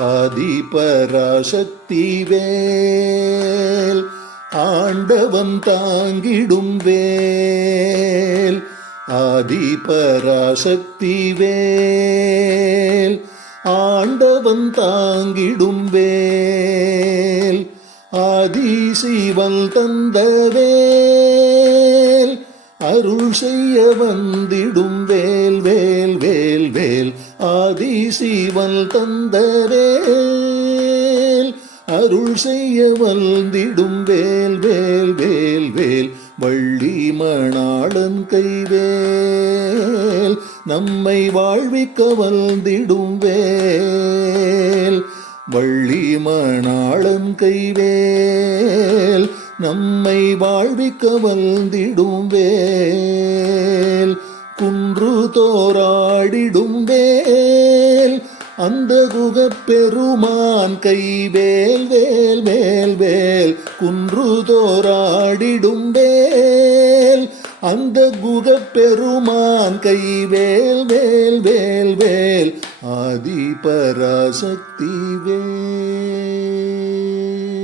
ஆதிபராசக்தி வேல் ஆண்டவன் தாங்கிடும் வேல். ஆதிபராசக்தி வேல் ஆண்டவன் தாங்கிடும் வேல். ஆதிசிவன் தந்த வேல் அருள் செய்ய வந்திடும் வேல் வேல் வேல் வேல். ஆதிசிவன் தந்த வேல் அருள் செய்ய வந்திடும் வேல் வேல் வேல் வேல். வள்ளி மணாளன் கைவேல் நம்மை வாழ்விக்க வந்திடும் வேல். வள்ளி மணாளன் கைவேல் நம்மை வாழ்விக்க வந்திடும் வேல். குன்று தோராடிடும் வேல் அந்த குகப்பெருமான் கைவேல் வேல் வேல் வேல். குன்று தோராடிடும் வேல் அந்த குகப்பெருமான் கைவேல் வேல் வேல் வேல். ஆதிபராசக்தி வேல்.